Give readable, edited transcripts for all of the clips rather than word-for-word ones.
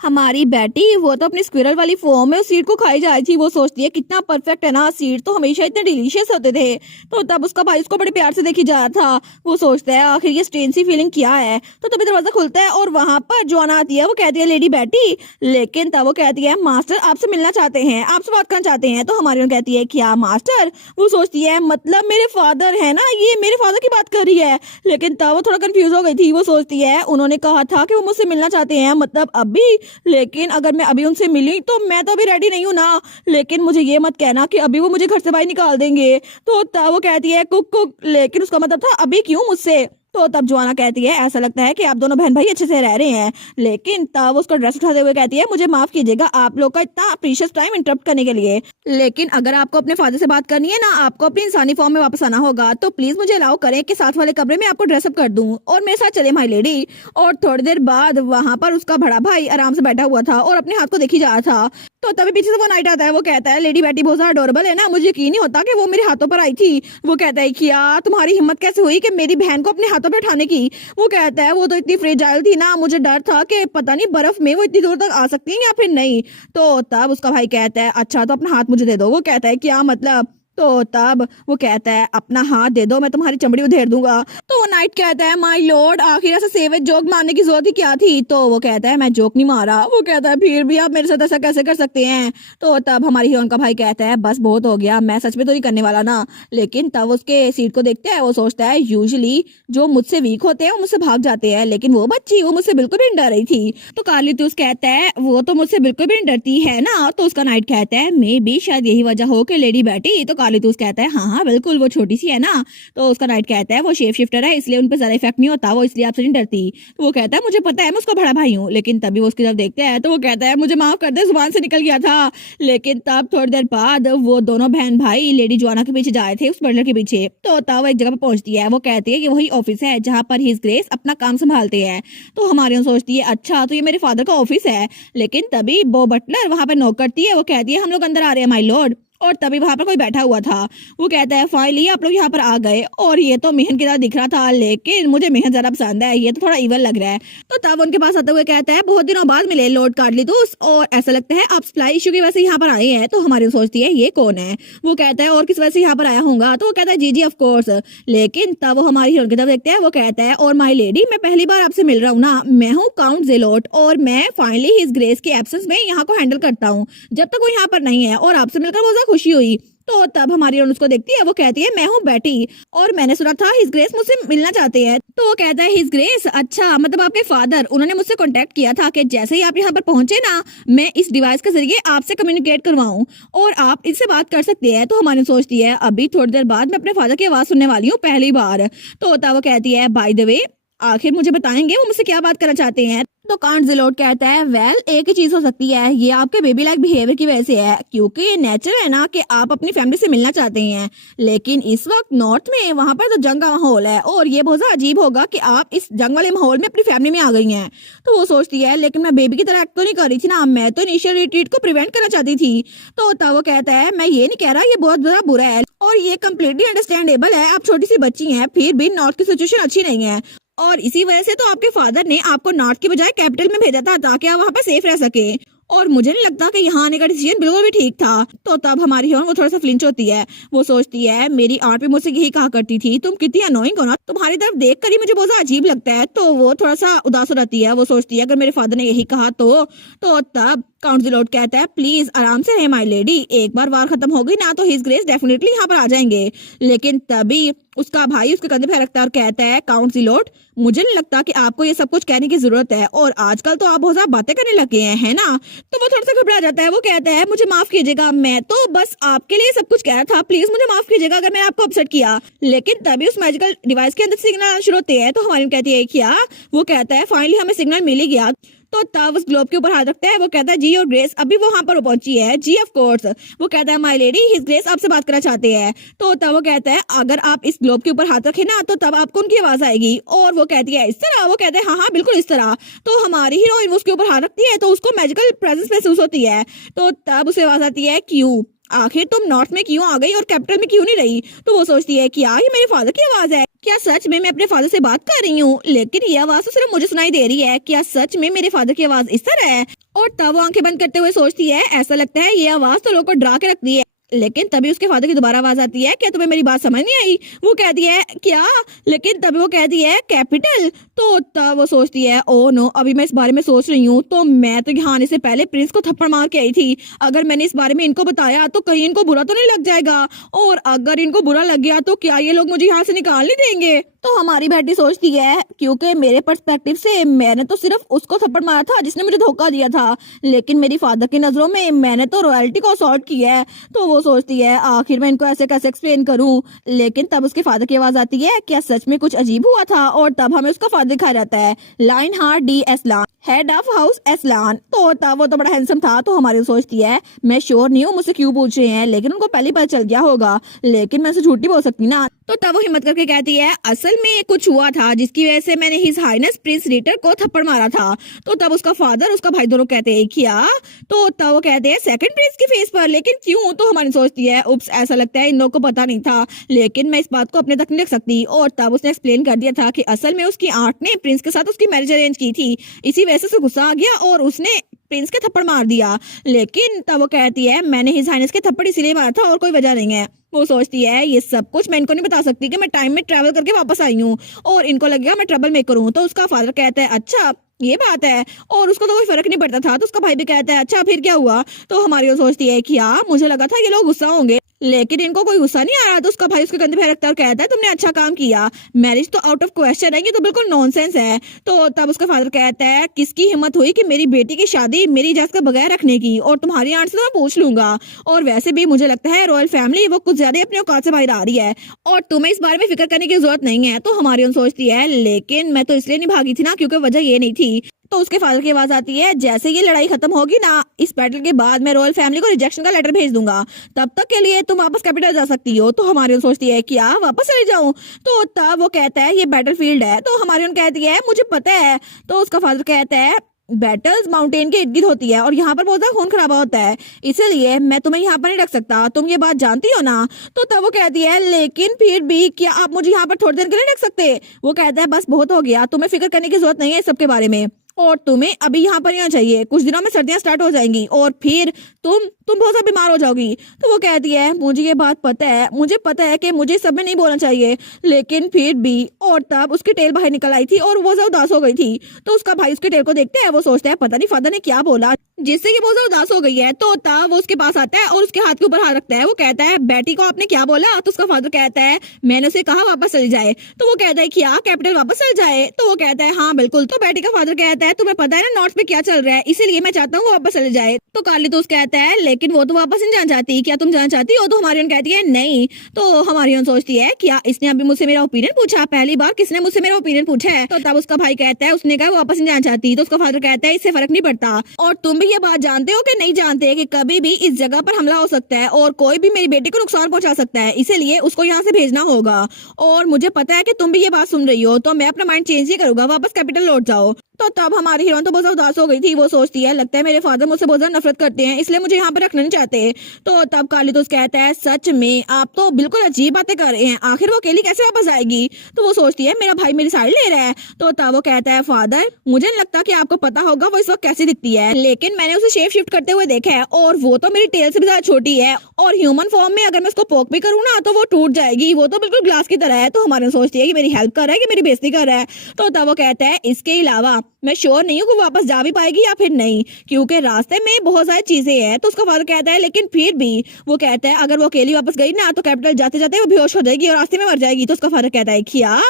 हमारी बेटी वो तो अपनी स्क्विरल वाली फॉर्म में उस सीड को खाई जा रही थी। वो सोचती है कितना परफेक्ट है ना, सीड तो हमेशा इतने डिलीशियस होते थे। तो तब उसका भाई उसको बड़े प्यार से देखी जा रहा था। वो सोचता है आखिर ये स्ट्रेन सी फीलिंग क्या है। तो तभी दरवाजा खुलता है और वहां पर जोआना आती है। वो कहती है लेडी बेटी, लेकिन तब वो कहती है मास्टर आपसे मिलना चाहते हैं, आपसे बात करना चाहते हैं। तो हमारी कहती है क्या मास्टर। वो सोचती है मतलब मेरे फादर है ना, ये मेरे फादर की बात कर रही है। लेकिन तब वो थोड़ा कंफ्यूज हो गई थी। वो सोचती है उन्होंने कहा था कि वो मुझसे मिलना चाहते हैं, मतलब अभी। लेकिन अगर मैं अभी उनसे मिली तो मैं तो अभी रेडी नहीं हूँ ना। लेकिन मुझे ये मत कहना कि अभी वो मुझे घर से बाहर निकाल देंगे। तो तब वो कहती है कुक कुक, लेकिन उसका मतलब था अभी क्यों मुझसे। तो तब जोआना कहती है ऐसा लगता है कि आप दोनों बहन भाई अच्छे से रह रहे हैं। लेकिन तब उसका ड्रेस उठाते हुए कहती है मुझे माफ कीजिएगा आप लोग का इतना प्रीशियस टाइम इंटरप्ट करने के लिए। लेकिन अगर आपको अपने फादर से बात करनी है ना, आपको अपनी इंसानी फॉर्म में वापस आना होगा। तो प्लीज मुझे अलाउ करें कि साथ वाले कमरे में आपको ड्रेसअप कर दूं और मेरे साथ चले माई लेडी। और थोड़ी देर बाद वहां पर उसका बड़ा भाई आराम से बैठा हुआ था और अपने हाथ को देखी जा रहा था। तो तभी पीछे से वो नाइट आता है। वो कहता है लेडी बेटी बहुत ज्यादा अडोरेबल है ना, मुझे यकीन नहीं होता कि वो मेरे हाथों पर आई थी। वो कहता है क्या तुम्हारी हिम्मत कैसे हुई कि मेरी बहन को अपने हाथों पर उठाने की। वो कहता है वो तो इतनी फ्रेजाइल थी ना, मुझे डर था कि पता नहीं बर्फ में वो इतनी दूर तक आ सकती है या फिर नहीं। तो तब उसका भाई कहता है अच्छा तो अपना हाथ मुझे दे दो। वो कहता है क्या मतलब। तो तब वो कहता है अपना हाथ दे दो, मैं तुम्हारी चमड़ी उधेड़ दूंगा। तो वो नाइट कहता है माय लॉर्ड आखिर ऐसा सेवेज जोक मारने की जरूरत ही क्या थी। तो वो कहता है मैं जोक नहीं मारा। वो कहता है फिर भी आप मेरे साथ ऐसा कैसे कर सकते हैं। तो तब हमारी हीरोइन का भाई कहता है बस बहुत हो गया, मैं सच में तो नहीं करने वाला ना। लेकिन तब उसके सीट को देखते हैं। वो सोचता है यूजुअली जो मुझसे वीक होते हैं वो मुझसे भाग जाते हैं, लेकिन वो बच्ची वो मुझसे बिल्कुल भी नहीं डर रही थी। तो कार्लिटोस कहता है वो तो मुझसे बिल्कुल भी नहीं डरती है ना। तो उसका नाइट कहता है मे बी शायद यही वजह हो कि लेडी बैठी। तो कार्लिटोस कहता है हाँ हाँ बिल्कुल वो छोटी सी है ना। तो उसका नाइट कहता है वो शेप शिफ्टर है इसलिए उन पर ज्यादा इफेक्ट नहीं होता, वो इसलिए आपसे नहीं डरती। तो वो कहता है मुझे पता है मैं उसका बड़ा भाई हूँ। लेकिन तभी वो उसकी तरफ देखते हैं तो वो कहता है मुझे माफ कर दे, जुबान से निकल गया था। लेकिन तब थोड़ी देर बाद वो दोनों बहन भाई लेडी जोआना के पीछे जा रहे थे, उस बटलर के पीछे। तो तब वो एक जगह पर पहुंचती है। वो कहती है कि वही ऑफिस है जहाँ पर हिज ग्रेस अपना काम संभालते हैं। तो हमारी सोचती है अच्छा तो ये मेरे फादर का ऑफिस है। लेकिन तभी वो बटलर वहां पर नॉक करती है। वो कहती है हम लोग अंदर आ रहे हैं माय लॉर्ड। और तभी वहां पर कोई बैठा हुआ था। वो कहता है फाइनली आप लोग यहाँ पर आ गए। और ये तो मेहन की तरह दिख रहा था, लेकिन मुझे मेहन ज्यादा पसंद है, ये तो थोड़ा इवल लग रहा है। तो तब उनके पास आते हुए कहता है बहुत दिनों बाद मिले लॉर्ड कार्लिटोस, और ऐसा लगता है आप सप्लाई इशू की वजह से यहाँ पर आए हैं। तो हमारी सोचती है ये कौन है। वो कहता है और किस वजह से यहाँ पर आया होगा। तो वो कहता है जी जी ऑफ कोर्स। लेकिन तब वो हमारी हीरोइन की तरफ देखते हैं। वो कहता है और माय लेडी मैं पहली बार आपसे मिल रहा हूँ ना, मैं हूँ काउंट जेलोट और मैं फाइनली हिज ग्रेस के एब्सेंस में यहाँ को हैंडल करता हूँ जब तक वो यहाँ पर नहीं है। और आपसे मिलकर बहुत ज्यादा खुशी हुई। तो तब हमारी हीरोइन उसको देखती है। वो कहती है मैं हूँ बेटी और मैंने सुना था हिज ग्रेस मुझसे मिलना चाहते हैं। तो वो कहता है हिज ग्रेस अच्छा मतलब आपके फादर, उन्होंने मुझसे कांटेक्ट किया था कि जैसे ही आप यहाँ पर पहुंचे ना मैं इस डिवाइस के जरिए आपसे कम्युनिकेट करवाऊं और आप इससे बात कर सकते हैं। तो हमारी सोचती है अभी थोड़ी देर बाद मैं अपने फादर की आवाज सुनने वाली हूँ पहली बार। तो तब वो कहती है बाय द वे आखिर मुझे बताएंगे वो मुझसे क्या बात करना चाहते हैं। तो कांट जिलोट कहता है वेल एक ही चीज हो सकती है, ये आपके बेबी लाइक बिहेवियर की वजह से है, क्योंकि ये नेचर है ना कि आप अपनी फैमिली से मिलना चाहते हैं। लेकिन इस वक्त नॉर्थ में वहां पर तो जंग का माहौल है और ये बहुत ज्यादा अजीब होगा कि आप इस जंग वाले माहौल में अपनी फैमिली में आ गई हैं। तो वो सोचती है लेकिन मैं बेबी की तरह एक्ट तो नहीं कर रही थी ना, मैं तो इनिशियल रिट्रीट को प्रिवेंट करना चाहती थी। तो तब वो कहता है मैं ये नहीं कह रहा ये बहुत बड़ा बुरा है और ये कम्प्लीटली अंडरस्टैंडेबल है, आप छोटी सी बच्ची हैं, फिर भी नॉर्थ की सिचुएशन अच्छी नहीं है और इसी वजह से तो आपके फादर ने आपको नॉर्थ की बजाय कैपिटल में भेजा था ताकि आप वहाँ पर सेफ रह सके। और मुझे नहीं लगता कि यहाँ आने का डिसीजन बिल्कुल भी ठीक था। तो तब हमारी हीरोइन वो थोड़ा सा फ्लिंच होती है। वो सोचती है मेरी आंट भी मुझसे यही कहा करती थी तुम कितनी अनोइंग हो ना, तुम्हारी तरफ देख कर ही मुझे बहुत ज्यादा अजीब लगता है। तो वो थोड़ा सा उदास हो जाती है। वो सोचती है अगर मेरे फादर ने यही कहा तो तब काउंट जिलोट कहता है प्लीज आराम से रहे माय लेडी, एक बार वार खत्म हो गई ना तो हिज ग्रेस डेफिनेटली यहाँ पर आ जाएंगे। लेकिन तभी उसका भाई उसके कंधे पे रखता है और कहता है काउंट जिलोट मुझे नहीं लगता कि आपको ये सब कुछ कहने की जरूरत है और आजकल तो आप बहुत ज्यादा बातें करने लगे हैं है ना। तो वो थोड़ा सा घबरा जाता है। वो कहता है मुझे माफ कीजिएगा, मैं तो बस आपके लिए सब कुछ कह रहा था, प्लीज मुझे माफ कीजिएगा अगर मैंने आपको अपसेट किया। लेकिन तभी उस मैजिकल डिवाइस के अंदर सिग्नल आना शुरू होते हैं। तो हमारी कहती है क्या। वो कहता है फाइनली हमें सिग्नल मिल ही गया। तो तब उस ग्लोब के ऊपर हाथ रखता है। वो कहता है जी और ग्रेस अभी वो वहां पर पहुंची है। जी ऑफ कोर्स। वो कहता है माय लेडी हिज ग्रेस आपसे बात करना चाहते हैं। तो तब वो कहता है अगर आप इस ग्लोब के ऊपर हाथ रखें ना तो तब आपको उनकी आवाज आएगी। और वो कहती है इस तरह। वो कहते हैं हाँ हाँ बिल्कुल इस तरह। तो हमारी हीरोइन उसके ऊपर हाथ रखती है तो उसको मैजिकल प्रेजेंस महसूस होती है। तो तब उसे आवाज आती है क्यों। आखिर तुम नॉर्थ में क्यों आ गई और कैपिटल में क्यों नहीं रही। तो वो सोचती है कि ये मेरे फादर की आवाज है, क्या सच में मैं अपने फादर से बात कर रही हूँ। लेकिन ये आवाज तो सिर्फ मुझे सुनाई दे रही है, क्या सच में मेरे फादर की आवाज इस तरह है। और तब वो आंखें बंद करते हुए सोचती है ऐसा लगता है ये आवाज तो लोगों को डरा के रखती है। लेकिन तभी उसके फादर की दोबारा आवाज आती है, क्या तुम्हें मेरी बात समझ नहीं आई। वो कहती है क्या, लेकिन तभी वो कहती है कैपिटल। तो तब वो सोचती है ओ नो, अभी मैं इस बारे में सोच रही हूँ तो मैं तो यहाँ आने से पहले प्रिंस को थप्पड़ मार के आई थी। अगर मैंने इस बारे में इनको बताया तो कहीं इनको बुरा तो नहीं लग जाएगा, और अगर इनको बुरा लग गया तो क्या ये लोग मुझे यहाँ से निकाल नहीं देंगे। तो हमारी बेटी सोचती है क्योंकि मेरे पर्सपेक्टिव से मैंने तो सिर्फ उसको थप्पड़ मारा था जिसने मुझे धोखा दिया था, लेकिन मेरी फादर की नजरों में मैंने तो रॉयल्टी को असॉल्ट किया है। तो वो सोचती है आखिर मैं इनको ऐसे कैसे एक्सप्लेन करूं। लेकिन तब उसके फादर की आवाज आती है, क्या सच में कुछ अजीब हुआ था। और तब हमें उसका फादर दिखाया जाता है, लाइनहार्ट डी एस्लान, हेड ऑफ हाउस एस्लान। तो तब वो तो बड़ा हैंडसम था। तो हमारी सोचती है मैं श्योर नहीं हूँ मुझसे क्यों पूछ रहे हैं, लेकिन उनको पहले पता चल गया होगा, लेकिन मैं उसे झूठ नहीं बोल सकती ना। तो तब वो हिम्मत करके कहती है असल में कुछ हुआ था जिसकी वजह से मैंने हिज हाइनेस प्रिंस रिटर को थप्पड़ मारा था। तो तब उसका फादर उसका भाई दोनों कहते हैं क्या। तो तब वो कहते हैं सेकंड प्रिंस के फेस पर, लेकिन क्यों। तो हमारी सोचती है उप्स, ऐसा लगता है इन लोगों को पता नहीं था, लेकिन मैं इस बात को अपने तक नहीं रख सकती। और तब उसने एक्सप्लेन कर दिया था कि असल में उसकी आंट ने प्रिंस के साथ उसकी मैरिज अरेंज की थी, इसी वजह से उसे गुस्सा आ गया और उसने प्रिंस के थप्पड़ मार दिया। लेकिन तब वो कहती है मैंने हिज हाइनेस के थप्पड़ इसीलिए मारा था और कोई वजह नहीं है। वो सोचती है ये सब कुछ मैं इनको नहीं बता सकती कि मैं टाइम में ट्रैवल करके वापस आई हूँ और इनको लगेगा मैं ट्रबल मेकर हूँ। तो उसका फादर कहता है अच्छा ये बात है, और उसको तो कोई फर्क नहीं पड़ता था। तो उसका भाई भी कहता है अच्छा फिर क्या हुआ। तो हमारी वो सोचती है कि मुझे लगा था ये लोग गुस्सा होंगे, लेकिन इनको कोई गुस्सा नहीं आ रहा। तो उसका भाई उसके कंधे पे रखता है और कहता है तुमने अच्छा काम किया, मैरिज तो आउट ऑफ क्वेश्चन है, ये तो बिल्कुल नॉनसेंस है। तो तब उसका फादर कहता है किसकी हिम्मत हुई कि मेरी बेटी की शादी मेरी इजाजत के बगैर रखने की, और तुम्हारी आंट से तो मैं पूछ लूंगा। और वैसे भी मुझे लगता है रॉयल फैमिली वो कुछ ज्यादा अपने औकात से बाहर आ रही है और तुम्हें इस बारे में फिक्र करने की जरूरत नहीं है। तो हमारी उन सोचती है लेकिन मैं तो इसलिए नहीं भागी थी ना क्योंकि वजह ये नहीं थी। तो उसके फादर की आवाज आती है जैसे ये लड़ाई खत्म होगी ना इस बैटल के बाद मैं रॉयल फैमिली को रिजेक्शन का लेटर भेज दूंगा, तब तक के लिए तुम वापस कैपिटल जा सकती हो। तो हमारी उन सोचती है क्या वापस चले जाऊं। तो तब वो कहता है ये बैटलफील्ड है। तो हमारी उन कहती है मुझे पता है। तो उसका फादर कहता है बैटल्स माउंटेन के इर्द गिर्द होती है और यहाँ पर बहुत ज्यादा खून खराबा होता है, इसलिए मैं तुम्हें यहाँ पर नहीं रख सकता, तुम ये बात जानती हो ना। तो तब वो कहती है लेकिन फिर भी क्या आप मुझे यहाँ पर थोड़ी देर के लिए रख सकते। वो कहता है बस बहुत हो गया, तुम्हें फिक्र करने की जरूरत नहीं है इस सब के बारे में, और तुम्हें अभी यहाँ पर रहना चाहिए, कुछ दिनों में सर्दियां स्टार्ट हो जाएंगी और फिर तुम बहुत ज्यादा बीमार हो जाओगी। तो वो कहती है मुझे ये बात पता है, मुझे पता है कि मुझे सब में नहीं बोलना चाहिए, लेकिन फिर भी। और तब उसकी टेल बाहर निकल आई थी और वो ज्यादा उदास हो गई थी। तो उसका भाई उसके टेल को देखते है, वो सोचता है पता नहीं फादर ने क्या बोला जिससे कि बहुत ज्यादा उदास हो गई है। तो तब वो उसके पास आता है और उसके हाथ के ऊपर हाथ रखता है। वो कहता है बेटी को आपने क्या बोला। तो उसका फादर कहता है मैंने उसे कहा वापस चली जाए। तो वो कहता है क्या कैपिटल वापस चल जाए। तो वो कहता है हाँ बिल्कुल। तो बेटी का फादर कहता है तुम्हें पता है ना नॉर्थ में क्या चल रहा है, इसीलिए मैं चाहता हूँ वो वापस चले जाए। तो कार्ली तो कहता है लेकिन वो तो वापस नहीं जाना चाहती, क्या तुम जाना चाहती हो। तो हमारी कहती है नहीं। तो हमारी सोचती है क्या इसने अभी मुझसे मेरा ओपिनियन पूछा, पहली बार किसने मुझसे मेरा ओपिनियन पूछा है। तो तब उसका भाई कहता है उसने कहा वो वापस नहीं जाना चाहती। तो उसका फादर कहता है इससे फर्क नहीं पड़ता, और तुम भी ये बात जानते हो कि नहीं जानते कि कभी भी इस जगह पर हमला हो सकता है और कोई भी मेरी बेटी को नुकसान पहुंचा सकता है, इसीलिए उसको यहाँ से भेजना होगा। और मुझे पता है कि तुम भी ये बात सुन रही हो, तो मैं अपना माइंड चेंज ही करूंगा, वापस कैपिटल लौट जाओ। तो तब हमारी हीरोइन तो बहुत उदास हो गई थी। वो सोचती है लगता है मेरे फादर मुझसे बहुत ज्यादा नफरत करते हैं, इसलिए मुझे यहाँ पर रखना नहीं चाहते। तो तब कार्लितोस कहता है सच में आप तो बिल्कुल अजीब बातें कर रहे हैं, आखिर वो अकेली कैसे वापस आएगी। तो वो सोचती है मेरा भाई मेरी साइड ले रहा है। तो तब वो कहता है फादर मुझे नहीं लगता कि आपको पता होगा वो इस वक्त कैसी दिखती है, लेकिन मैंने उसे शेप शिफ्ट करते हुए देखा है और वो तो मेरी टेल से भी ज्यादा छोटी है, और ह्यूमन फॉर्म में अगर मैं उसको पोक भी करूँ ना तो वो टूट जाएगी, वो तो बिल्कुल ग्लास की तरह है। तो हमारे सोचती है कि मेरी हेल्प कर रहा है कि मेरी बेइज्जती कर रहा है। तो तब वो कहता है इसके अलावा मैं श्योर नहीं हूँ कि वापस जा भी पाएगी या फिर नहीं, क्योंकि रास्ते में बहुत सारी चीजें हैं। तो उसका फादर कहता है लेकिन फिर भी। वो कहता है अगर वो अकेली वापस गई ना तो कैपिटल जाते जाते वो बेहोश हो जाएगी और रास्ते में मर जाएगी। तो उसका फादर कहता है क्या,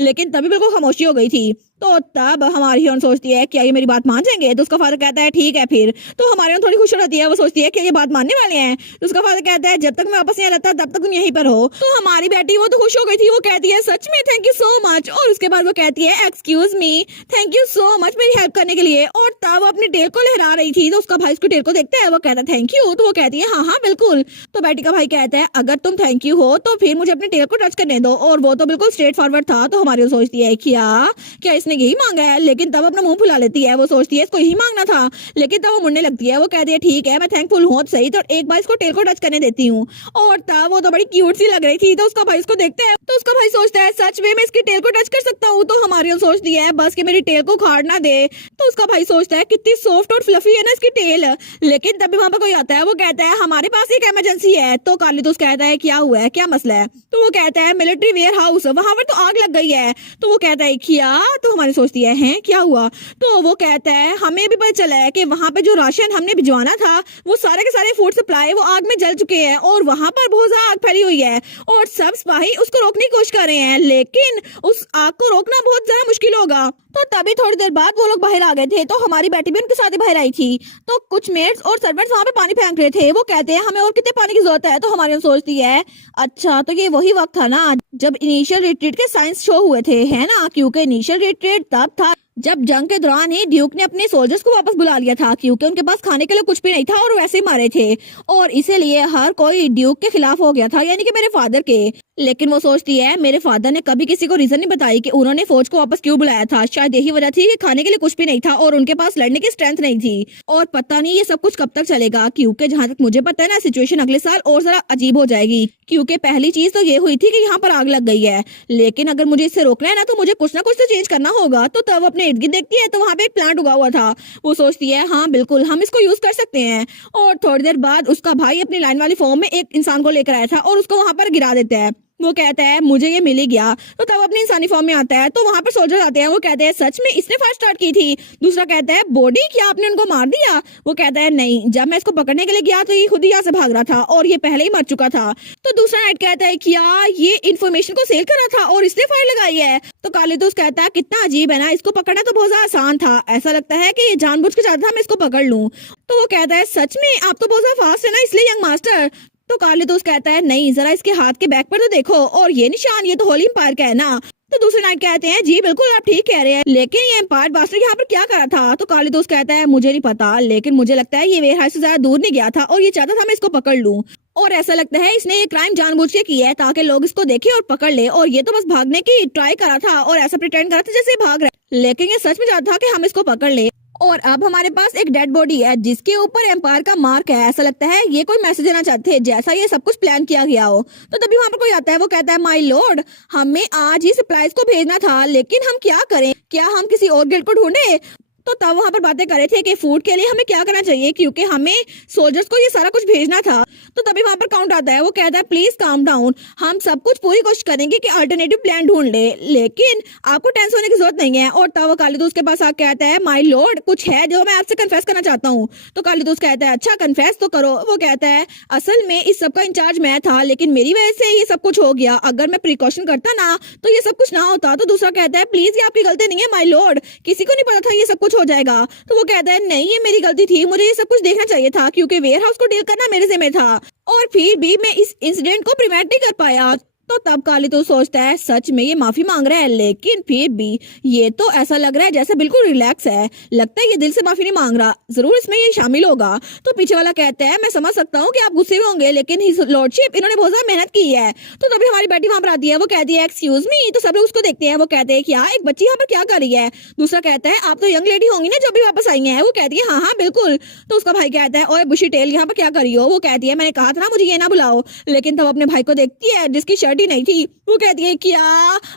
लेकिन तभी बिल्कुल खामोशी हो गई थी। तो तब हमारी हीरोइन सोचती है क्या ये मेरी बात मान जाएंगे। तो उसका फादर कहता है ठीक है फिर। तो हमारी हीरोइन थोड़ी खुश हो जाती है, वो सोचती है कि ये बात मानने वाले हैं। तो उसका फादर कहता है जब तक मैं वापस नहीं रहता तब तक तुम यहीं पर हो। तो हमारी बेटी वो तो खुश हो गई थी, वो कहती है सच में थैंक यू सो मच। और उसके बाद वो कहती है excuse me, thank you so much मेरी हेल्प करने के लिए। और तब वो अपनी टेल को लहरा रही थी। तो उसका भाई उसकी टेल को देखता है, वो कहता है थैंक यू। तो वो कहती है हाँ हाँ बिल्कुल। तो बेटी का भाई कहता है अगर तुम थैंक यू हो तो फिर मुझे अपनी टेल को टच करने दो, और वो तो बिल्कुल स्ट्रेट फॉरवर्ड था। तो हमारी सोचती है क्या इसने इसने यही मांगा है, लेकिन तब अपना मुंह फुला लेती है। वो सोचती है इसको यही मांगना था, लेकिन तब वो मुड़ने लगती है। वो कहती है ठीक है, मैं थैंकफुल हूँ सही, तो एक बार इसको टेल को टच करने देती हूँ। और तब वो तो बड़ी क्यूट सी लग रही थी, तो उसका भाई इसको देखते हैं, तो उसका भाई सोचता है सच में मैं इसकी टेल को टच कर सकता हूँ। तो हमारी सोचती है बस कि मेरी टेल को उखाड़ ना दे। तो उसका भाई सोचता है कितनी सॉफ्ट और फ्लफी है ना इसकी टेल। लेकिन तभी वहां पर कोई आता है, वो कहता है हमारे पास एक इमरजेंसी है। तो कार्लिटोस कहता है क्या हुआ है, क्या मसला है। तो वो कहता है मिलिट्री वेयर हाउस, वहां पर तो आग लग गई है। तो वो कहता है क्या। तो हमारी सोचती है हैं क्या हुआ। तो वो कहता है हमें भी पता चला है कि वहां पे जो राशन हमने भिजवाना था वो सारे के सारे फूड सप्लाई वो आग में जल चुके हैं, और वहां पर बहुत ज्यादा आग फैली हुई है, और सब सिपाही उसको रोकने की कोशिश कर रहे हैं, लेकिन उस आग को रोकना बहुत ज्यादा मुश्किल होगा। तो तभी थोड़ी देर बाद वो लोग बाहर आ गए थे, तो हमारी बेटी भी उनके साथ ही बाहर आई थी। तो कुछ मेड्स और सर्वेंट्स वहां पे पानी फेंक रहे थे। वो कहते हैं हमें और कितने पानी की जरूरत है। तो हमारी सोचती है अच्छा तो ये वही वक्त था ना जब इनिशियल रिट्रीट के साइंस शो हुए थे, है ना, क्योंकि इनिशियल रिट्रीट तब था जब जंग के दौरान ही ड्यूक ने अपने सोल्जर्स को वापस बुला लिया था, क्योंकि उनके पास खाने के लिए कुछ भी नहीं था और वैसे ही मारे थे, और इसीलिए हर कोई ड्यूक के खिलाफ हो गया था, यानी कि मेरे फादर के। लेकिन वो सोचती है मेरे फादर ने कभी किसी को रीजन नहीं बताई कि उन्होंने फौज को वापस क्यों बुलाया था। शायद यही वजह थी कि खाने के लिए कुछ भी नहीं था और उनके पास लड़ने की स्ट्रेंथ नहीं थी। और पता नहीं ये सब कुछ कब तक चलेगा, क्योंकि जहाँ तक मुझे पता है ना सिचुएशन अगले साल और जरा अजीब हो जाएगी, क्योंकि पहली चीज तो ये हुई थी कि यहाँ पर आग लग गई है, लेकिन अगर मुझे इससे रोकना है ना तो मुझे कुछ ना कुछ तो चेंज करना होगा। तो तब अपने इर्द गिर्द देखती है तो वहाँ पे एक प्लांट उगा हुआ था। वो सोचती है हाँ बिल्कुल हम इसको यूज कर सकते हैं। और थोड़ी देर बाद उसका भाई अपनी लाइन वाली फॉर्म में एक इंसान को लेकर आया था और उसको वहां पर गिरा देता है। वो कहता है मुझे ये मिल ही गया। तो तब अपनी इंसानी फॉर्म में आता है, तो वहां पर सोल्जर आते हैं। वो कहते हैं सच में इसने फाइट स्टार्ट की थी। दूसरा कहता है बॉडी क्या आपने उनको मार दिया। वो कहता है नहीं, जब मैं इसको पकड़ने के लिए गया तो ये खुद ही यहाँ से भाग रहा था और ये पहले ही मर चुका था। तो दूसरा नाइट कहता है क्या ये इन्फॉर्मेशन को सेल कर रहा था और इसने फाइट लगाई है। तो कार्लिटोस कहता है कितना अजीब है ना, इसको पकड़ना तो बहुत ज्यादा आसान था, ऐसा लगता है कि ये जानबूझ के चाहता था मैं इसको पकड़ लूं। तो वो कहता है सच में आप तो बहुत ज्यादा फास्ट है ना, इसलिए यंग मास्टर। तो कार्लिटोस कहता है नहीं, जरा इसके हाथ के बैक पर तो देखो, और ये निशान ये तो होली एम्पायर का है ना। तो दूसरे नाइट कहते हैं जी बिल्कुल आप ठीक कह रहे हैं, लेकिन ये एम्पायर बास्टर यहाँ पर क्या करा था। तो कार्लिटोस कहता है मुझे नहीं पता, लेकिन मुझे लगता है ये वेयरहाउस से ज्यादा दूर नहीं गया था और ये चाहता था मैं इसको पकड़ लूं, और ऐसा लगता है इसने ये क्राइम जानबूझ के किया है ताकि लोग इसको देखें और पकड़ ले, और ये तो बस भागने की ट्राई करा था और ऐसा प्रिटेंड करा था जैसे भाग रहा है, लेकिन ये सच में चाहता था कि हम इसको पकड़ ले। और अब हमारे पास एक डेड बॉडी है जिसके ऊपर एम्पायर का मार्क है, ऐसा लगता है ये कोई मैसेज देना चाहते हैं जैसा ये सब कुछ प्लान किया गया हो। तो तभी वहां पर कोई आता है, वो कहता है माय लॉर्ड हमें आज ही सप्लाईज को भेजना था, लेकिन हम क्या करें, क्या हम किसी और गेट को ढूंढे। तो तब वहां पर बातें कर रहे थे कि फूड के लिए हमें क्या करना चाहिए, क्योंकि हमें सोल्जर्स को ये सारा कुछ भेजना था। तो तभी वहां पर काउंट आता है, वो कहता है प्लीज काम डाउन, हम सब कुछ पूरी कोशिश करेंगे कि अल्टरनेटिव प्लान ढूंढ ले, लेकिन आपको टेंशन होने की जरूरत नहीं है। और तब वो कार्लिटोस के पास आके कहता है माय लॉर्ड कुछ है जो मैं आपसे कन्फेस करना चाहता हूँ। तो कार्लिटोस कहता है अच्छा कन्फेस तो करो। वो कहता है असल में इस सब का इंचार्ज मैं था, लेकिन मेरी वजह से ये सब कुछ हो गया, अगर मैं प्रिकॉशन करता ना तो ये सब कुछ ना होता। तो दूसरा कहता है प्लीज ये आपकी गलती नहीं है माय लॉर्ड, किसी को नहीं पता था ये सब कुछ हो जाएगा। तो वो कहता है नहीं ये मेरी गलती थी, मुझे ये सब कुछ देखना चाहिए था, क्योंकि वेयर हाउस को डील करना मेरे जिम्मे था, और फिर भी मैं इस इंसिडेंट को प्रिवेंट नहीं कर पाया। तो तब कार्लिटोस सोचता है सच में ये माफी मांग रहा है, लेकिन फिर भी ये तो ऐसा लग रहा है जैसे बिल्कुल रिलैक्स है, लगता है ये दिल से माफी नहीं मांग रहा, जरूर इसमें ये शामिल होगा। तो पीछे वाला कहता है मैं समझ सकता हूँ कि आप गुस्से में होंगे, लेकिन हिज लॉर्डशिप इन्होंने बहुत ज्यादा मेहनत की है। तो तभी हमारी बेटी वहां पर आती है, वो कहती है एक्सक्यूज मी। तो सब लोग उसको देखते हैं, वो कहते हैं क्या एक बच्ची यहाँ पर क्या कर रही है। दूसरा कहता है आप तो यंग लेडी होंगी ना जो भी वापस आई है। वो कहती है हाँ हाँ बिल्कुल। तो उसका भाई कहता है ओए बुशी टेल यहाँ पर क्या कर रही हो। वो कहती है मैंने कहा था ना मुझे ये ना बुलाओ, लेकिन तब अपने भाई को देखती है जिसकी शर्ट ही नहीं थी। वो कहती है क्या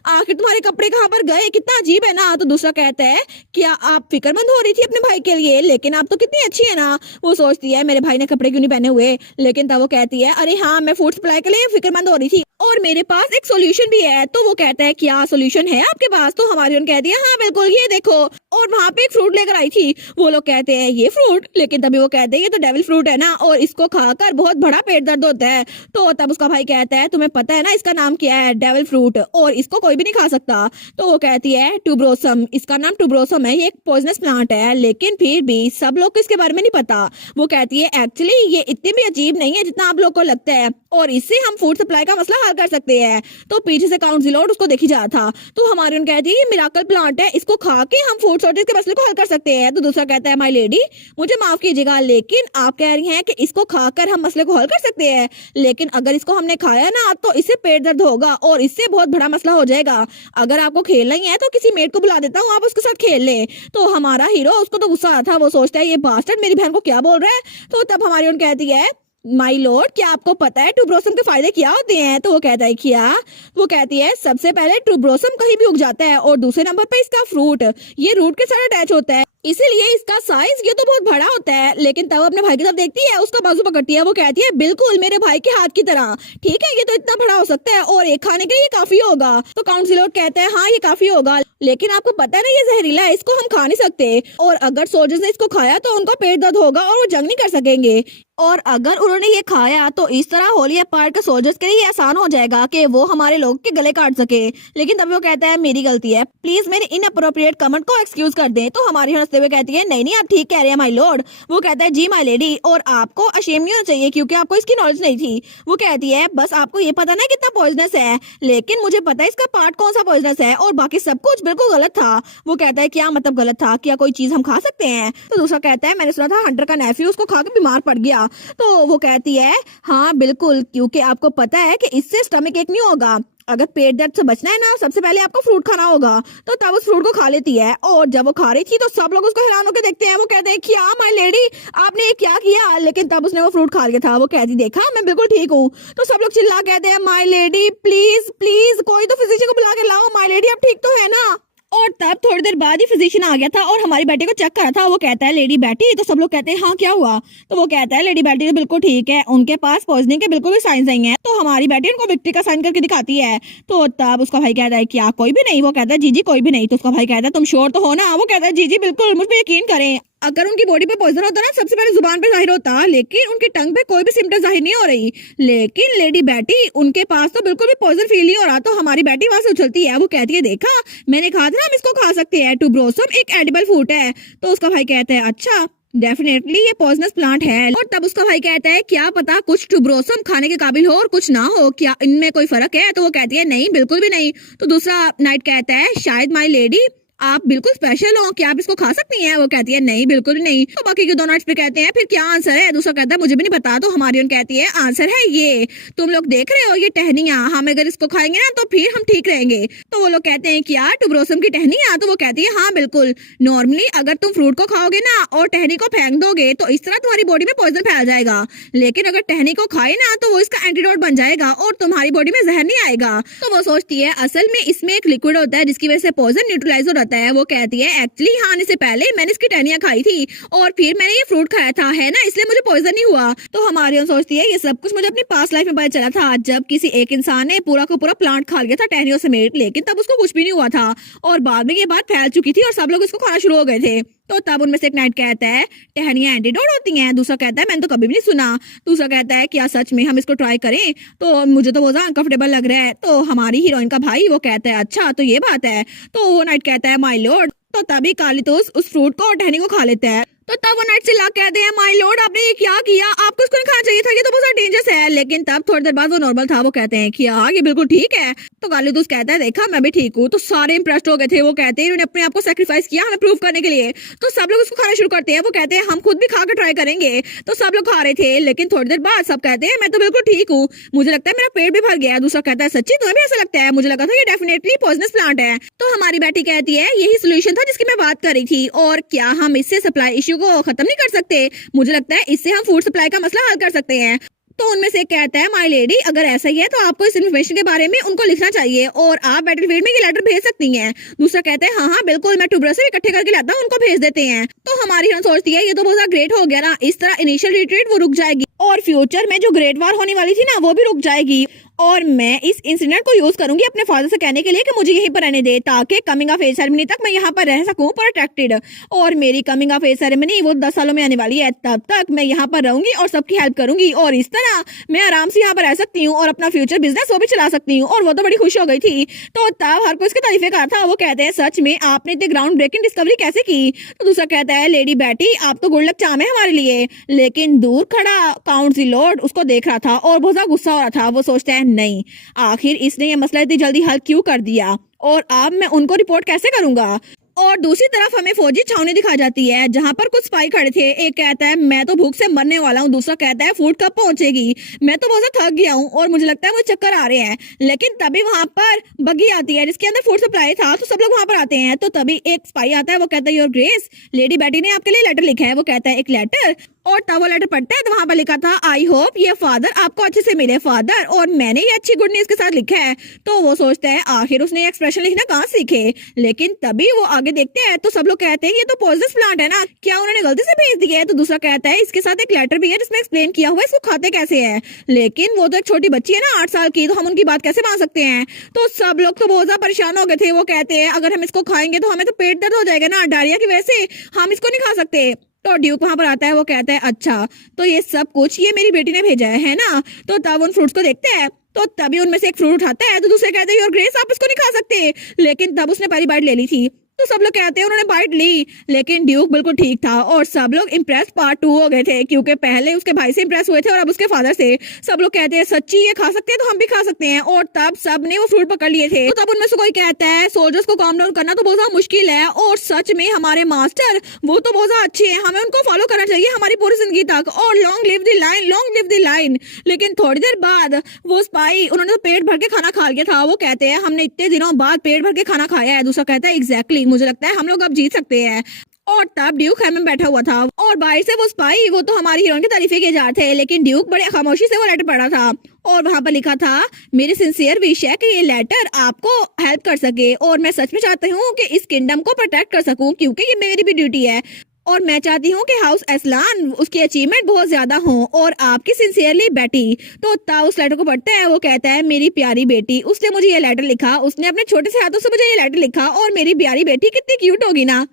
आखिर तुम्हारे कपड़े कहाँ पर गए, कितना अजीब है ना। तो दूसरा कहता है क्या आप फिक्रमंद हो रही थी अपने भाई के लिए, लेकिन आप तो कितनी अच्छी है ना। वो सोचती है मेरे भाई ने कपड़े क्यों नहीं पहने हुए, लेकिन तब वो कहती है अरे हाँ मैं फूड सप्लाई के लिए फिक्रमंद हो रही थी और मेरे पास एक सोल्यूशन भी है। तो वो कहता है क्या सोल्यूशन है आपके पास। तो हमारी उन कहती है हाँ बिल्कुल ये देखो, और वहाँ पे एक फ्रूट लेकर आई थी। वो लोग कहते हैं ये फ्रूट, लेकिन तभी वो कहते हैं ये तो डेविल फ्रूट है ना, और इसको खाकर बहुत बड़ा पेट दर्द होता है। तो तब उसका भाई कहता है तुम्हें पता है ना इसका नाम क्या है, डेविल फ्रूट, और इसको कोई भी नहीं खा सकता। तो वो कहती है ट्यूबरोसम, इसका नाम ट्यूबरोसम है, ये एक पॉइजनस प्लांट है, लेकिन फिर भी सब लोग को इसके बारे में नहीं पता। वो कहती है एक्चुअली ये इतनी भी अजीब नहीं है जितना आप लोग को लगता है, और इससे हम फूड सप्लाई का मसला हल हल कर सकते हैं। तो पीछे से काउंट ज़िलोड उसको देखी जा रहा था। तो हमारी कहती है ये मिराकल प्लांट है, इसको खा के हम फूड शॉर्टेज के मसले को हल कर सकते हैं। तो दूसरा कहता है माय लेडी मुझे माफ कीजिएगा, लेकिन आप कह रही हैं कि इसको खाकर हम मसले को हल कर सकते हैं, लेकिन अगर इसको हमने खाया ना तो इससे पेट दर्द होगा और इससे बहुत बड़ा मसला हो जाएगा। अगर आपको खेलना ही है तो किसी मेट को बुला देता हूँ, आप उसके साथ खेल ले। तो हमारा हीरो उसको तो गुस्सा आता था, वो सोचता है ये बास्टर्ड मेरी बहन को क्या बोल रहा है। तो तब हमारी उन कहती है माई लॉर्ड क्या आपको पता है ट्यूबरोसम के फायदे क्या होते हैं। तो वो कहता है क्या, वो कहती है सबसे पहले ट्यूबरोसम कहीं भी उग जाता है और दूसरे नंबर पे इसका फ्रूट ये रूट के साथ अटैच होता है, इसीलिए इसका साइज ये तो बहुत बड़ा होता है। लेकिन तब अपने भाई की तरफ देखती है, उसका बाजू पकड़ती है, वो कहती है बिल्कुल मेरे भाई के हाथ की तरह, ठीक है ये तो इतना बड़ा हो सकता है और एक खाने के लिए काफी होगा। तो काउंसिलर कहते हैं हाँ ये काफी होगा, लेकिन आपको पता है ना ये जहरीला है, इसको हम खा नहीं सकते और अगर सोल्जर्स ने इसको खाया तो उनका पेट दर्द होगा और वो जंग नहीं कर सकेंगे। और अगर उन्होंने ये खाया तो इस तरह होली पार्ट के सोल्जर्स के लिए आसान हो जाएगा कि वो हमारे लोग के गले काट सके। लेकिन तब वो कहता है मेरी गलती है, प्लीज मेरे इनअप्रोप्रिएट कमेंट को एक्सक्यूज कर दें। तो हमारी हंसते हुए कहती है नहीं नहीं आप ठीक कह रहे हैं माय लॉर्ड। वो कहता है जी माय लेडी, और आपको अशेम नहीं होना चाहिए क्योंकि आपको इसकी नॉलेज नहीं थी। वो कहती है बस आपको ये पता ना कितना पॉइजनस है, लेकिन मुझे पता है इसका पार्ट कौन सा पॉइजनस है और बाकी सब कुछ बिल्कुल गलत था। वो कहता है क्या मतलब गलत था, क्या कोई चीज हम खा सकते हैं। तो दूसरा कहता है मैंने सुना था हंटर का नेफ्यू उसको खा के बीमार पड़ गया। तो वो कहती है हाँ बिल्कुल, क्योंकि आपको पता है कि इससे स्टमक एक नहीं होगा, अगर पेट दर्द से बचना है ना सबसे पहले आपको फ्रूट खाना होगा। तो तब उस फ्रूट को खा लेती है और जब वो खा रही थी तो सब लोग उसको हैरान होकर देखते हैं। वो कहते हैं क्या माय लेडी आपने ये क्या किया, लेकिन तब उसने वो फ्रूट खा लिया था। वो कहती देखा मैं बिल्कुल ठीक हूँ। तो सब लोग चिल्ला कहते हैं माय लेडी प्लीज प्लीज कोई तो फिजिशियन को बुला के लाओ, माय लेडी आप ठीक तो है ना। और तब थोड़ी देर बाद ही फिजिशियन आ गया था और हमारी बेटी को चेक करा था। वो कहता है लेडी बेटी, तो सब लोग कहते हैं हाँ क्या हुआ। तो वो कहता है लेडी बेटी तो बिल्कुल ठीक है, उनके पास पॉइजनिंग के बिल्कुल भी साइंस नहीं है। तो हमारी बेटी उनको विक्ट्री का साइन करके दिखाती है। तो तब उसका भाई कहता है क्या कोई भी नहीं। वो कहता है जी जी कोई भी नहीं। तो उसका भाई कहता है तुम श्योर तो हो ना। वो कहता है जी जी बिल्कुल, मुझ पर यकीन करें। अगर उनकी बॉडी पे पॉइजन होता ना सबसे पहले जुबान पे जाहिर होता, लेकिन उनकी टंग पे कोई भी सिम्टम जाहिर नहीं हो रही। लेकिन लेडी बेटी उनके पास तो बिल्कुल भी पॉइजन फील नहीं हो रहा। तो हमारी बेटी वहां से उछलती है। वो कहती है देखा मैंने कहा था हम इसको खा सकते हैं, ट्यूबरोसम एक एडिबल फ्रूट है। तो उसका भाई कहता है अच्छा डेफिनेटली ये पॉइजनस प्लांट है। और तब उसका भाई कहता है क्या पता कुछ ट्यूबरोसम खाने के काबिल हो और कुछ ना हो, क्या इनमें कोई फर्क है। तो वो कहती है नहीं बिल्कुल भी नहीं। तो दूसरा नाइट कहता है शायद माय लेडी आप बिल्कुल स्पेशल हो, क्या आप इसको खा सकती हैं। वो कहती है नहीं बिल्कुल नहीं। तो बाकी के दो नाइट्स पे कहते हैं फिर क्या आंसर है। दूसरा कहता है मुझे भी नहीं पता। तो हमारी उन कहती है आंसर है ये, तुम लोग देख रहे हो ये टहनियां, हम अगर इसको खाएंगे ना तो फिर हम ठीक रहेंगे। तो वो लोग कहते हैं क्या ट्यूबरोसम की टहनियां। तो वो कहती है हाँ बिल्कुल, नॉर्मली अगर तुम फ्रूट को खाओगे ना और टहनी को फेंक दोगे तो इस तरह तुम्हारी बॉडी में पॉइजन फैल जाएगा, लेकिन अगर टहनी को खाए ना तो वो इसका एंटीडोट बन जाएगा और तुम्हारी बॉडी में जहर नहीं आएगा। तो वो सोचती है असल में इसमें एक लिक्विड होता है जिसकी वजह से पॉइजन न्यूट्रलाइज हो जाता है। वो कहती है एक्चुअली हाँ आने से पहले मैंने इसकी टहनियां खाई थी और फिर मैंने ये फ्रूट खाया था है ना, इसलिए मुझे पॉइजन नहीं हुआ। तो हमारी सोचती है ये सब कुछ मुझे अपनी पास्ट लाइफ में पता चला था जब किसी एक इंसान ने पूरा का पूरा प्लांट खा लिया था टहनियों समेत, लेकिन तब उसको कुछ भी नहीं हुआ था और बाद में ये बात फैल चुकी थी और सब लोग इसको खाना शुरू हो गए थे। तो तब उनमें से एक नाइट कहता है टहनियां एंटीडोट होती हैं। दूसरा कहता है मैंने तो कभी भी नहीं सुना। दूसरा कहता है क्या सच में हम इसको ट्राई करें, तो मुझे तो बहुत अनकंफर्टेबल लग रहा है। तो हमारी हीरोइन का भाई वो कहता है अच्छा तो ये बात है। तो वो नाइट कहता है माय लॉर्ड। तो तभी कालीतोस उस फ्रूट को और टहनी को खा लेता है। तो तब वो नाइट चिल्ला कहते हैं माय लॉर्ड आपने ये क्या किया, आपको इसको नहीं खाना चाहिए था, ये तो बहुत डेंजरस है। लेकिन तब थोड़ी देर बाद वो नॉर्मल था। वो कहते हैं कि हाँ ये बिल्कुल ठीक है। तो कालीतोस कहता है देखा मैं भी ठीक हूँ। तो सारे इंप्रेस्ड हो गए थे। वो कहते हैं इन्होंने अपने आप को सैक्रिफाइस किया हमें प्रूव करने के लिए। तो सब लोग उसको खाना शुरू करते हैं। वो कहते हैं हम खुद भी खा कर ट्राई करेंगे। तो सब लोग खा रहे थे, लेकिन थोड़ी देर बाद सब कहते हैं मैं तो बिल्कुल ठीक हूँ, मुझे लगता है मेरा पेट भी भर गया। दूसरा कहता है सच्ची तुम्हें भी ऐसा लगता है, मुझे लगा था ये डेफिनेटली पॉइजनस प्लांट है। तो हमारी बेटी कहती है यही सोल्यूशन था जिसकी मैं बात कर रही थी, और क्या हम इससे सप्लाई इश्यू को खत्म नहीं कर सकते, मुझे लगता है इससे हम फूड सप्लाई का मसला हल कर सकते हैं। तो उनमें से कहता है माय लेडी अगर ऐसा ही है तो आपको इस इन्फॉर्मेशन के बारे में उनको लिखना चाहिए और आप बैटलफील्ड में ये लेटर भेज सकती हैं। दूसरा कहता है हाँ बिल्कुल मैं ट्यूबरस से इकट्ठे करके लाता हूँ, उनको भेज देते हैं। तो हमारी हीरोइन सोचती है ये तो बहुत ग्रेट हो गया ना, इस तरह इनिशियल रिट्रीट वो रुक जाएगी और फ्यूचर में जो ग्रेट वॉर होने वाली थी ना वो भी रुक जाएगी। और मैं इस इंसिडेंट को यूज करूंगी अपने फादर से कहने के लिए कि मुझे यहीं पर रहने दे, ताकि कमिंग ऑफ एज सेरेमनी तक मैं यहाँ पर रह सकूं प्रोटेक्टेड। और मेरी कमिंग ऑफ एज सेरेमनी वो 10 सालों में आने वाली है, तब तक मैं यहाँ पर रहूंगी और सबकी हेल्प करूंगी और इस तरह मैं आराम से यहाँ पर रह सकती हूँ और अपना फ्यूचर बिजनेस वो भी चला सकती हूँ। और वो तो बड़ी खुश हो गई थी। तो तब हर कोई इसके तारीफे कर था। वो कहते हैं सच में आपने इतनी ग्राउंड ब्रेकिंग डिस्कवरी कैसे की। तो दूसरा कहता है लेडी बेटी आप तो गुड लक चाम है हमारे लिए। लेकिन दूर खड़ा काउंट ज़िलोड उसको देख रहा था और बहुत ज्यादा गुस्सा हो रहा था। वो सोचता है है नहीं, आखिर इसने ये मसला इतनी जल्दी हल क्यों कर दिया और अब मैं उनको रिपोर्ट कैसे करूंगा। और दूसरी तरफ हमें फौजी छावनी दिखा जाती है जहां पर कुछ स्पाई खड़े थे। एक कहता है मैं तो भूख से मरने वाला हूँ, दूसरा कहता है फूड कब पहुंचेगी, मैं तो बहुत थक गया हूँ और मुझे लगता है मुझे चक्कर आ रहे हैं। लेकिन तभी वहां पर बग्गी आती है जिसके अंदर फूड सप्लाई था, तो सब लोग वहां पर आते हैं। तो तभी एक स्पाई आता है, वो कहता है योर ग्रेस, लेडी बैटी ने आपके लिए लेटर लिखा है। वो कहता है एक लेटर, और तब वो लेटर पढ़ता है तो वहां पर लिखा था आई होप ये फादर आपको अच्छे से मिले फादर, और मैंने ये अच्छी गुड न्यूज के साथ लिखा है। तो वो सोचता है आखिर उसने एक्सप्रेशन लिखना कहाँ सीखे। लेकिन तभी वो आगे देखते हैं तो सब लोग कहते हैं ये तो पॉइजनस प्लांट है ना, क्या उन्होंने गलती से भेज दिया है। तो दूसरा कहता है इसके साथ एक लेटर भी है जिसमें एक्सप्लेन किया हुआ है इसको खाते कैसे है। लेकिन वो तो एक छोटी बच्ची है ना 8 साल की, तो हम उनकी बात कैसे मान सकते हैं। तो सब लोग तो बहुत ज्यादा परेशान हो गए थे। वो कहते हैं अगर हम इसको खाएंगे तो हमें तो पेट दर्द हो जाएगा ना, डायरिया की वजह से हम इसको नहीं खा सकते। तो ड्यूक वहां पर आता है, वो कहता है अच्छा तो ये सब कुछ ये मेरी बेटी ने भेजा है ना। तो तब उन फ्रूट्स को देखते हैं तो तभी उनमें से एक फ्रूट उठाता है, तो दूसरे कहते हैं योर ग्रेस आप इसको नहीं खा सकते। लेकिन तब उसने पहली बाइट ले ली थी, तो सब लोग कहते हैं उन्होंने बाइट ली। लेकिन ड्यूक बिल्कुल ठीक था और सब लोग इम्प्रेस पार्ट 2 हो गए थे, क्योंकि पहले उसके भाई से इम्प्रेस हुए थे और अब उसके फादर से। सब लोग कहते हैं सच्ची ये खा सकते हैं तो हम भी खा सकते हैं। और तब सब ने वो फ्रूट पकड़ लिए थे। तो तब उनमें से कोई कहता है सोल्जर्स को काम डाउन करना तो बहुत ज्यादा मुश्किल है, और सच में हमारे मास्टर वो तो बहुत ज्यादा अच्छे हैं, हमें उनको फॉलो करना चाहिए हमारी पूरी जिंदगी तक, और long live the line, long live the line. लेकिन थोड़ी देर बाद वो स्पाई, उन्होंने तो पेट भर के खाना खा लिया था। वो कहते हैं हमने इतने दिनों बाद पेट भर के खाना खाया है। दूसरा कहता है एग्जैक्टली, मुझे लगता है हम लोग अब जीत सकते हैं। और तब ड्यूक खैमे में बैठा हुआ था और बाहर से वो स्पाई, वो तो हमारी हीरोइन की तारीफें किए जा रहे थे, लेकिन ड्यूक बड़े खामोशी से वो लेटर पढ़ा था और वहां पर लिखा था मेरी सिंसियर विश है कि ये लेटर आपको हेल्प कर सके, और मैं सच में चाहती हूँ कि इस किंगडम को प्रोटेक्ट कर सकूं, क्योंकि ये मेरी भी ड्यूटी है, और मैं चाहती हूँ कि हाउस एस्लान उसकी अचीवमेंट बहुत ज्यादा हो, और आपकी सिंसियरली बेटी। तो ताऊ उस लेटर को पढ़ता है, वो कहता है मेरी प्यारी बेटी, उसने मुझे ये लेटर लिखा, उसने अपने छोटे से हाथों से मुझे ये लेटर लिखा, और मेरी प्यारी बेटी कितनी क्यूट होगी ना।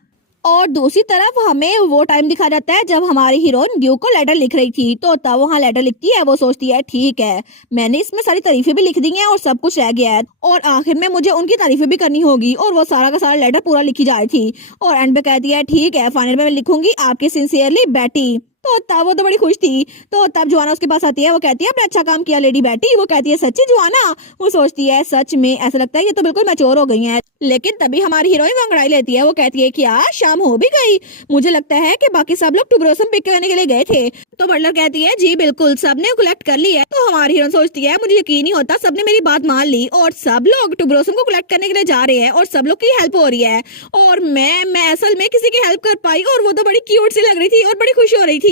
और दूसरी तरफ हमें वो टाइम दिखा जाता है जब हमारी हीरोइन ड्यूक को लेटर लिख रही थी। तो तब वहाँ लेटर लिखती है, वो सोचती है ठीक है मैंने इसमें सारी तारीफें भी लिख दी हैं और सब कुछ रह गया है, और आखिर में मुझे उनकी तारीफें भी करनी होगी, और वो सारा का सारा लेटर पूरा लिखी जा रही थी। और एंड पे कहती है ठीक है फाइनल में मैं लिखूंगी आपकी सिंसियरली बेटी। तो तब वो तो बड़ी खुश थी। तो तब जोआना उसके पास आती है, वो कहती है आपने अच्छा काम किया लेडी बेटी। वो कहती है सच्ची जोआना। वो सोचती है सच में ऐसा लगता है ये तो बिल्कुल मैच्योर हो गई है। लेकिन तभी हमारी हीरोइन वो अंगड़ाई लेती है, वो कहती है क्या शाम हो भी गई, मुझे लगता है कि बाकी सब लोग टुबरोसम पिक करने के लिए गए थे। तो बटलर कहती है जी बिल्कुल सबने कलेक्ट कर ली है। तो हमारी हीरोइन सोचती है मुझे यकीन नहीं होता सबने मेरी बात मान ली और सब लोग टुबरोसम को कलेक्ट करने के लिए जा रहे हैं और सब लोग की हेल्प हो रही है, और मैं असल में किसी की हेल्प कर पाई और वो तो बड़ी क्यूट सी लग रही थी और बड़ी खुश हो रही थी।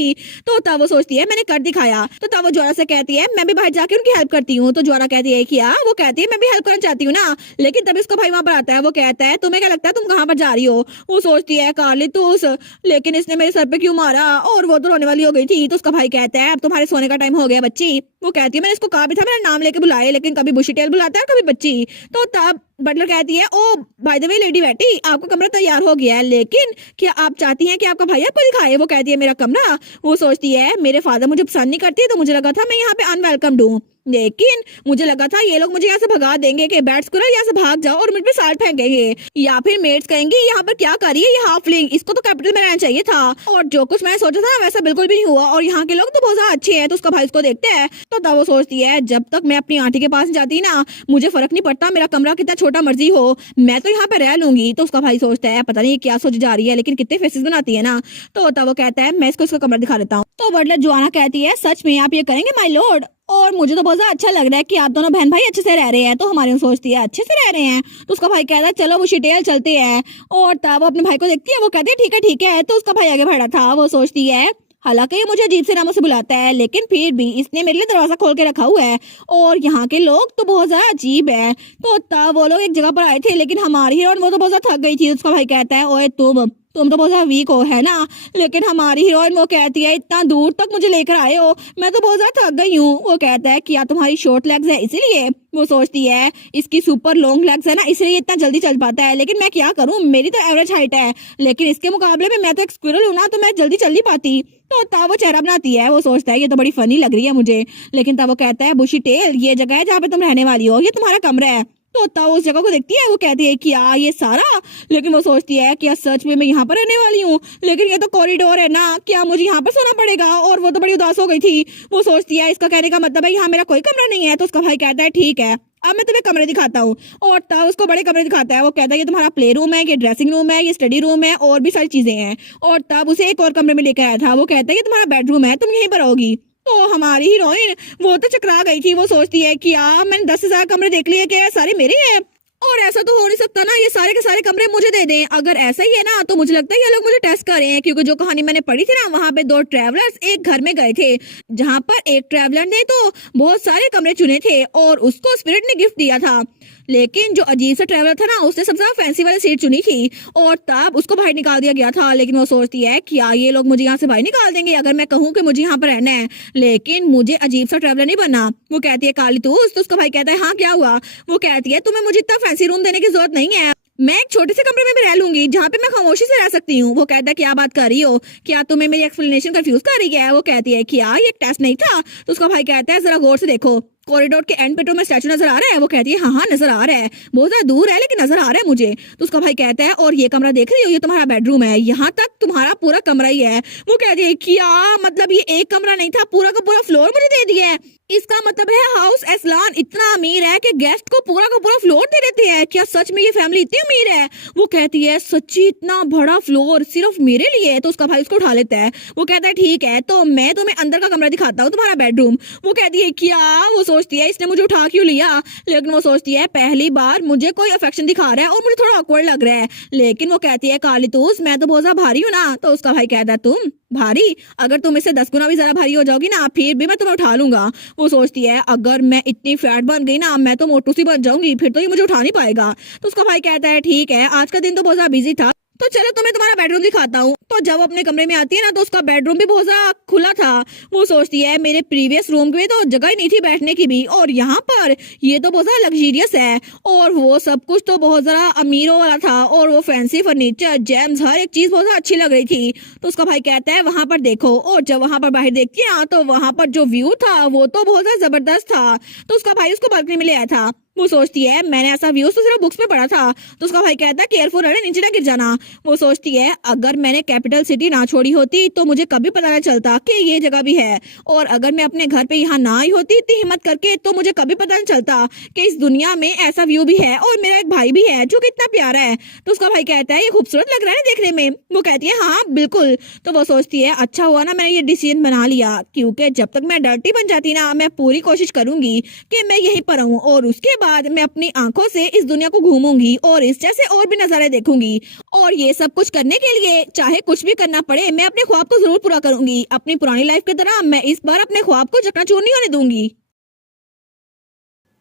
तो तब वो सोचती है मैंने कर दिखाया। तो तब वो जोआना से कहती है मैं भी बाहर जाके उनकी हेल्प करती हूँ। तो जोआना कहती है क्या, वो कहती है मैं भी हेल्प करना चाहती हूँ ना। लेकिन तभी उसका भाई वहां पर आता है, वो कहता है तुम्हें क्या लगता है तुम कहाँ पर जा रही हो। वो सोचती है कार्लिटोस, लेकिन इसने मेरे सर पे क्यों मारा, और वो तो रोने वाली हो गई थी। तो उसका भाई कहता है अब तुम्हारे सोने का टाइम हो गया बच्ची। वो कहती है मैंने इसको कहा भी था मेरा नाम लेके बुलाए, लेकिन कभी बुशी टेल बुलाता है और कभी बच्ची। तो तब बटलर कहती है ओ बाय द वे लेडी बेटी आपका कमरा तैयार हो गया है, लेकिन क्या आप चाहती हैं कि आपका भाई आपको दिखाए। वो कहती है मेरा कमरा। वो सोचती है मेरे फादर मुझे पसंद नहीं करते, तो मुझे लगा था मैं यहाँ पे अनवेलकम दूं, लेकिन मुझे लगा था ये लोग मुझे यहाँ से भगा देंगे कि बैट स्क्विरल यहाँ से भाग जाओ और मुझ पे साल्ट फेंकेंगे, या फिर मेट्स कहेंगे यहाँ पर क्या कर रही है ये हाफलिंग, इसको तो कैपिटल में रहना चाहिए था। और जो कुछ मैंने सोचा था वैसा बिल्कुल भी नहीं हुआ, और यहाँ के लोग तो बहुत ज्यादा अच्छे हैं। तो उसका भाई उसको देखते हैं, तो तब वो सोचती है जब तक मैं अपनी आंटी के पास जाती ना मुझे फर्क नहीं पड़ता मेरा कमरा कितना छोटा मर्जी हो, मैं तो यहाँ पे रह लूंगी। तो उसका भाई सोचता है पता नहीं क्या सोच जा रही है, लेकिन कितने फेसेस बनाती है ना। तो तब वो कहता है मैं इसको इसका कमरा दिखा देता हूँ। तो बटलर जोआना कहती है सच में आप ये करेंगे माय लॉर्ड, और मुझे तो बहुत ज्यादा अच्छा लग रहा है कि आप दोनों बहन भाई अच्छे से रह रहे हैं। तो हमारी सोचती है अच्छे से रह रहे हैं। तो उसका भाई कहता है चलो वो शिटेल चलते हैं, और तब वो अपने भाई को देखती है, वो कहती है ठीक है। तो उसका भाई आगे बढ़ा था, वो सोचती है हालांकि ये मुझे अजीब से नामों से बुलाता है, लेकिन फिर भी इसने मेरे लिए दरवाजा खोल के रखा हुआ है, और यहाँ के लोग तो बहुत ज्यादा अजीब है। तो तब वो लोग एक जगह पर आए थे, लेकिन हमारी हीरोइन वो तो बहुत ज्यादा थक गई थी। उसका भाई कहता है ओए तुम तो बहुत ज्यादा वीक हो है ना। लेकिन हमारी हीरोइन वो कहती है इतना दूर तक मुझे लेकर आए हो, मैं तो बहुत ज्यादा थक गई हूँ। वो कहता है क्या तुम्हारी शॉर्ट लेग्स है इसीलिए। वो सोचती है इसकी सुपर लॉन्ग लेग्स है ना इसलिए इतना जल्दी चल पाता है, लेकिन मैं क्या करूँ मेरी तो एवरेज हाइट है, लेकिन इसके मुकाबले में मैं तो एक स्क्विरल हूँ ना, तो मैं जल्दी चल नहीं पाती। तो तब वो चेहरा बनाती है, वो सोचता है ये तो बड़ी फनी लग रही है मुझे। लेकिन तब वो कहता है बुशी टेल ये जगह है जहाँ पे तुम रहने वाली हो, ये तुम्हारा कमरा है। तो तब उस जगह को देखती है, वो कहती है कि यार ये सारा, लेकिन वो सोचती है कि यार सच में मैं यहाँ पर रहने वाली हूँ, लेकिन ये तो कॉरिडोर है ना, क्या मुझे यहाँ पर सोना पड़ेगा। और वो तो बड़ी उदास हो गई थी। वो सोचती है इसका कहने का मतलब है यहाँ मेरा कोई कमरा नहीं है। तो उसका भाई कहता है ठीक है, अब मैं तुम्हें कमरे दिखाता हूँ। और तब उसको बड़े कमरे दिखाता है। वो कहता है ये तुम्हारा प्ले रूम है, ये ड्रेसिंग रूम है, ये स्टडी रूम है और भी सारी चीजें हैं। और तब उसे एक और कमरे में लेकर आया था। वो कहता है ये तुम्हारा बेडरूम है, तुम यहीं पर रहोगी। तो हमारी हीरोइन वो तो चकरा गई थी। वो सोचती है कि यार मैंने 10,000 कमरे देख लिए, क्या ये सारे मेरे हैं? और ऐसा तो हो नहीं सकता ना, ये सारे के सारे कमरे मुझे दे दें। अगर ऐसा ही है ना तो मुझे लगता है ये लोग मुझे टेस्ट कर रहे हैं, क्योंकि जो कहानी मैंने पढ़ी थी ना, वहां पे दो ट्रैवलर्स एक घर में गए थे, जहां पर एक ट्रैवलर ने तो बहुत सारे कमरे चुने थे और उसको स्पिरिट ने गिफ्ट दिया था, लेकिन जो अजीब सा ट्रैवलर था ना, उसने सबसे ज्यादा फैंसी वाली सीट चुनी थी और तब उसको बाहर निकाल दिया गया था। लेकिन वो सोचती है कि यार ये लोग मुझे यहाँ से बाहर निकाल देंगे अगर मैं कहूँ कि मुझे यहाँ पर रहना है, लेकिन मुझे अजीब सा ट्रैवलर नहीं बनना। वो कहती है काली तो उसका भाई कहता है हाँ क्या हुआ। वो कहती है तुम्हें मुझे इतना फैंसी रूम देने की जरूरत नहीं है, मैं एक छोटे से कमरे में भी रह लूंगी जहाँ पे मैं खामोशी से रह सकती हूँ। वो कहता है क्या बात कर रही हो, क्या तुम्हें मेरी एक्सप्लेनेशन कंफ्यूज कर रही है। वो कहती है कि यार ये टेस्ट नहीं था। तो उसका भाई कहता है जरा गौर से देखो, कॉरिडोर के एंड पे तो मैं स्टैचू नजर आ रहा है। वो कहती है हाँ हाँ नजर आ रहा है, बहुत ज्यादा दूर है लेकिन नजर आ रहा है मुझे। तो उसका भाई कहता है और ये कमरा देख रही हो, ये तुम्हारा बेडरूम है, यहाँ तक तुम्हारा पूरा कमरा ही है। वो कहती है क्या मतलब ये एक कमरा नहीं था, पूरा का पूरा फ्लोर मुझे दे दिया है। इसका मतलब है हाउस एस्लान इतना अमीर है कि गेस्ट को पूरा का पूरा फ्लोर दे देते हैं। क्या सच में ये फैमिली इतनी अमीर है? वो कहती है सच्ची इतना बड़ा फ्लोर सिर्फ मेरे लिए? तो उसका भाई उसको उठा लेता है। वो कहता है ठीक है तो मैं तुम्हें अंदर का कमरा दिखाता हूँ, तुम्हारा बेडरूम। वो कहती है क्या? वो सोचती है इसने मुझे उठा क्यों लिया, लेकिन वो सोचती है पहली बार मुझे कोई अफेक्शन दिखा रहा है और मुझे थोड़ा ऑकवर्ड लग रहा है। लेकिन वो कहती है काली तूस मैं तो बहुत ज्यादा भारी हूँ ना। तो उसका भाई कहता है तुम भारी? अगर तुम इससे 10 गुना भी ज्यादा भारी हो जाओगी ना फिर भी मैं तुम्हें उठा लूंगा। वो सोचती है अगर मैं इतनी फैट बन गई ना मैं तो मोटू सी बन जाऊंगी, फिर तो ये मुझे उठा नहीं पाएगा। तो उसका भाई कहता है ठीक है आज का दिन तो बहुत ज्यादा बिजी था, तो चलो तुम्हें तुम्हारा बेडरूम दिखाता हूँ। तो जब अपने कमरे में आती है ना तो उसका बेडरूम भी बहुत ज्यादा खुला था। वो सोचती है मेरे प्रीवियस रूम में तो जगह ही नहीं थी बैठने की भी, और यहाँ पर ये तो बहुत ज्यादा लग्जरियस है और वो सब कुछ तो बहुत ज्यादा अमीरों वाला था और वो फैंसी फर्नीचर जेम्स हर एक चीज बहुत ज्यादा अच्छी लग रही थी। तो उसका भाई कहता है वहां पर देखो, और जब वहां पर बाहर देखती है ना तो वहां पर जो व्यू था वो तो बहुत ज्यादा जबरदस्त था। तो उसका भाई उसको बालकनी में ले आया था। वो सोचती है मैंने ऐसा व्यूज तो सिर्फ बुक्स में पढ़ा था। तो उसका भाई कहता है केयरफुल रहना, नीचे ना गिर जाना। वो सोचती है अगर मैंने कैपिटल सिटी ना छोड़ी होती तो मुझे कभी पता ना चलता कि ये जगह भी है, और अगर मैं अपने घर पे यहाँ ना आई होती इतनी हिम्मत करके तो मुझे कभी पता नहीं चलता कि इस दुनिया में ऐसा व्यू भी है और मेरा एक भाई भी है जो कि इतना प्यारा है। तो उसका भाई कहता है ये खूबसूरत लग रहा है देखने में। वो कहती है हाँ बिल्कुल। तो वो सोचती है अच्छा हुआ ना मैंने ये डिसीजन बना लिया, क्योंकि जब तक मैं डर्टी बन जाती ना मैं पूरी कोशिश करूंगी कि मैं यहीं पर रहूं और उसके बाद मैं अपनी आंखों से इस दुनिया को घूमूंगी और इस जैसे और भी नजारे देखूंगी। और ये सब कुछ करने के लिए चाहे कुछ भी करना पड़े मैं अपने ख्वाब को जरूर पूरा करूंगी। अपनी पुरानी लाइफ की तरह मैं इस बार अपने ख्वाब को चकनाचूर नहीं होने दूंगी।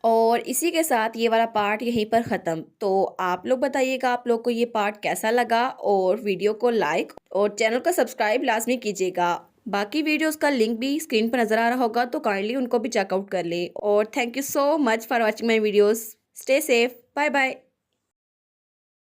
और इसी के साथ ये वाला पार्ट यहीं पर ख़त्म। तो आप लोग बताइएगा आप लोग को ये पार्ट कैसा लगा, और वीडियो को लाइक और चैनल को सब्सक्राइब लाजमी कीजिएगा। बाकी वीडियोस का लिंक भी स्क्रीन पर नज़र आ रहा होगा तो काइंडली उनको भी चेकआउट कर ले। और thank you so much for watching my videos. Stay safe, bye bye.